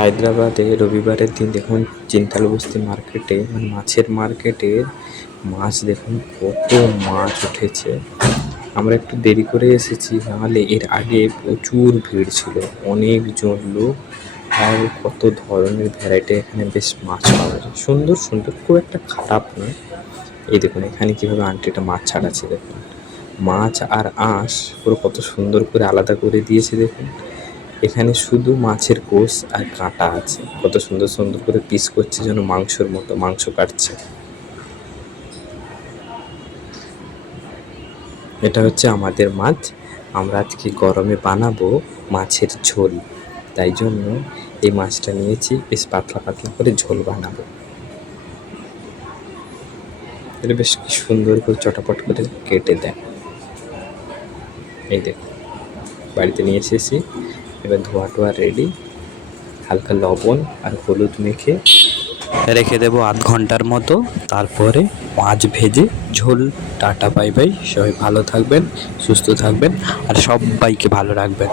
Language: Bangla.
হায়দ্রাবাদে রবিবারের দিন দেখুন চিন্তাল বস্তি মার্কেটে মানে মাছের মার্কেটে মাছ দেখুন কত মাছ উঠেছে। আমরা একটু দেরি করে এসেছি, নাহলে এর আগে প্রচুর ভিড় ছিল, অনেকজন লোক আর কত ধরনের ভ্যারাইটি এখানে বেশ মাছ পাওয়া যায়, সুন্দর সুন্দর, খুব একটা খারাপ নয়। এই দেখুন এখানে কিভাবে আন্টিটা মাছ ছাড়াচ্ছে, দেখুন মাছ আর আঁশ পুরো কত সুন্দর করে আলাদা করে দিয়েছে। দেখুন এখানে শুধু মাছের কোষ আর কাঁটা আছে, কত সুন্দর সুন্দর করে পিস করছে, যেন মাংসর মতো মাংস কাটছে। এটা হচ্ছে আমাদের মাছ, আমরা আজকে গরমে বানাবো মাছের ঝোল, তাই জন্য এই মাছটা নিয়েছি, বেশ পাতলা পাতলা করে ঝোল বানাবো। এটা বেশ কি সুন্দর করে চটাপট করে কেটে দেয়। এই দেখো বাড়িতে নিয়ে এসেছি, এবার ধোয়া টোয়া রেডি, হালকা লবণ আর হলুদ মেখে রেখে দেবো আধ ঘন্টার মতো, তারপরে মাছ ভেজে ঝোল। টাটা বাই বাই, সবাই ভালো থাকবেন, সুস্থ থাকবেন আর সবাইকে ভালো রাখবেন।